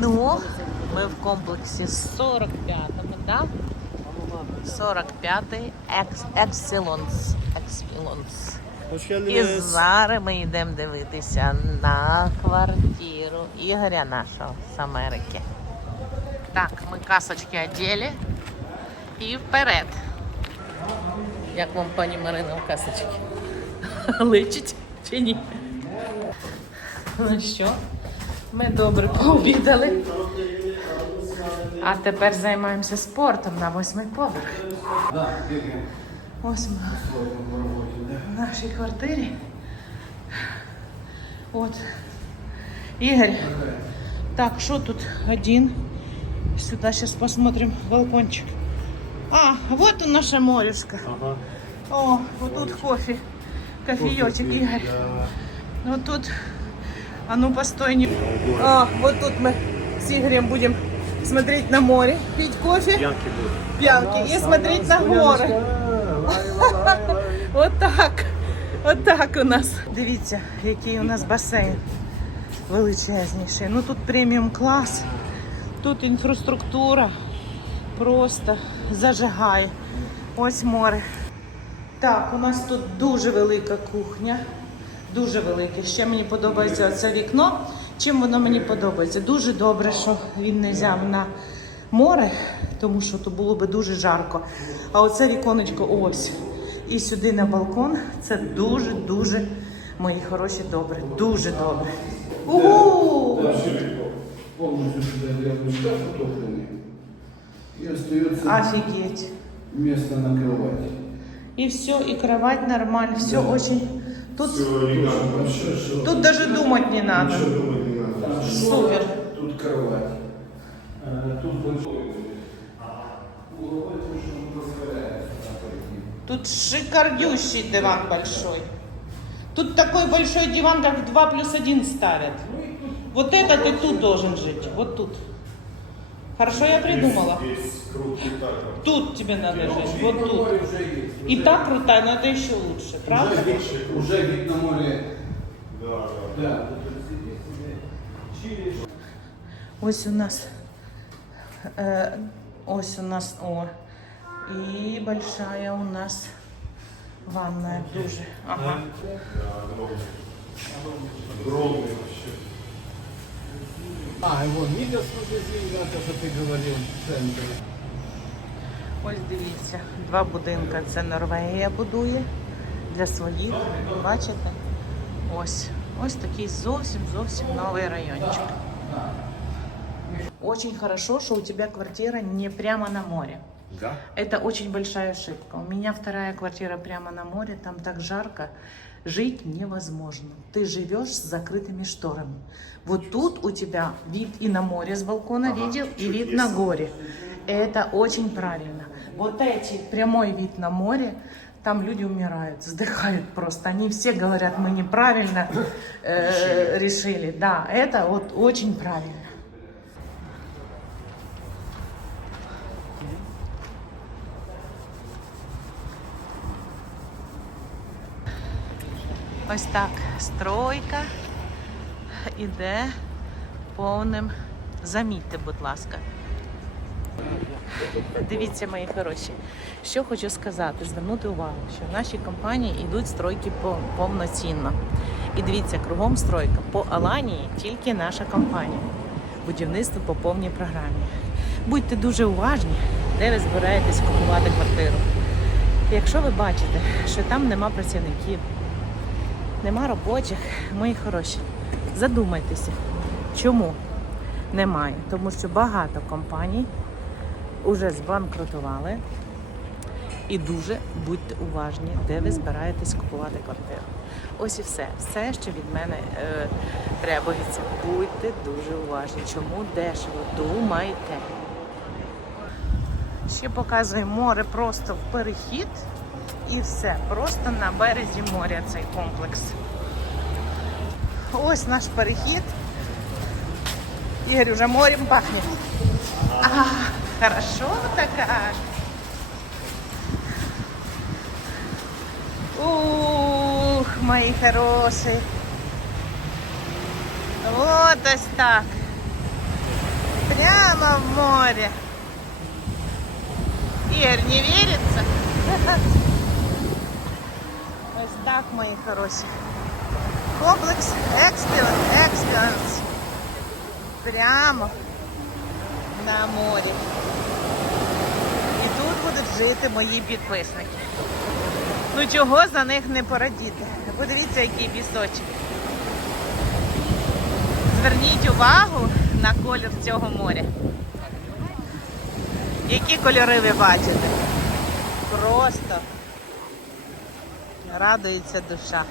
Ну, ми в комплексі 45-ми, да? 45-й Екс- Excellence. Excellence. І зараз ми йдемо дивитися на квартиру Ігоря нашого з Америки. Так, ми касочки одели і вперед. Як вам пані Марина в касочки? Личить чи ні? Ну що, ми добре пообідали. А тепер займаємося спортом на восьмий поверх. Ось ми в нашій квартирі. От. Ігор. Так, що тут? Один. Сюда сейчас посмотрим балкончик. А, вот он наша морюшка. Ага. О, вот тут кофе. Кофеечек, Игорь. Вот тут. А ну постой. Не... А, вот тут мы с Игорем будем смотреть на море, пить кофе, Пьянки будут. пьянки и смотреть на горы. Вот так. От так у нас. Дивіться, який у нас басейн величезніший. Ну тут преміум клас, тут інфраструктура просто зажигає. Ось море. Так, у нас тут дуже велика кухня. Дуже велике. Ще мені подобається це вікно. Чим воно мені подобається? Дуже добре, що він не взяв на море, тому що то було би дуже жарко. А оце віконечко ось. І сюди на балкон. Це дуже-дуже, мої хороші, добре. Дуже добре. Угу! Офигеть. место на кровати. И все, и кровать нормально, все очень. Тут, Большой, что тут даже думать не надо. там Супер. тут кровать. А, Тут большой. Он позволяет. Тут шикардющий диван большой. Тут такой большой диван, как в 2 плюс 1 ставят. Вот это ты тут должен жить, вот тут. Хорошо я придумала. Тут тебе надо жить, вот тут. Море уже есть. И так крутая, но это еще лучше, правда? Уже вид, уже вид на море. Да, да. Ось у нас, э, ось у нас, о, и большая у нас ванная дуже. Ага. А, и вон видел с магазина, то, что ты говорил, в центре. Ось дивіться, два будинки. Це Норвегія будує для своїх. Бачите? Ось. Ось такий зовсім зовсім новий райончик. Очень хорошо, что у тебя квартира не прямо на море. Да? Это очень большая ошибка. У меня вторая квартира прямо на море, там так жарко, жить невозможно. Ты живешь с закрытыми шторами. Вот тут у тебя вид и на море с балкона Ага, видел, и чуть вид есть. на горе. Это очень правильно. Вот эти прямой вид на море, там люди умирают, вздыхают просто. Они все говорят, мы неправильно э, решили. Да, это вот очень правильно. Ось так стройка іде повним. Замітьте, будь ласка. Дивіться, мої хороші. Що хочу сказати, звернути увагу, що в нашій компанії йдуть стройки повноцінно. І дивіться, кругом стройка. По Аланії тільки наша компанія. Будівництво по повній програмі. Будьте дуже уважні, де ви збираєтесь купувати квартиру. Якщо ви бачите, що там нема працівників, нема робочих, мої хороші. Задумайтеся, чому немає? Тому що багато компаній вже збанкрутували. І дуже будьте уважні, де ви збираєтесь купувати квартиру. Ось і все. Все, що від мене е, требується. Будьте дуже уважні. Чому дешево? Думайте. Ще показує море просто в перехід. І все. Просто на березі моря цей комплекс. Ось наш перехід. Ігор, уже морем пахне. А, хорошо така. Ух, мої хороші. Вот ось так. Прямо в море. Игорь, не верится? Ось так, мої хороші. Комплекс. Excellence. Прямо на морі. І тут будуть жити мої підписники. Ну чого за них не порадіти? Подивіться, який пісочок. Зверніть увагу на колір цього моря. Які кольори ви бачите? Просто радується душа.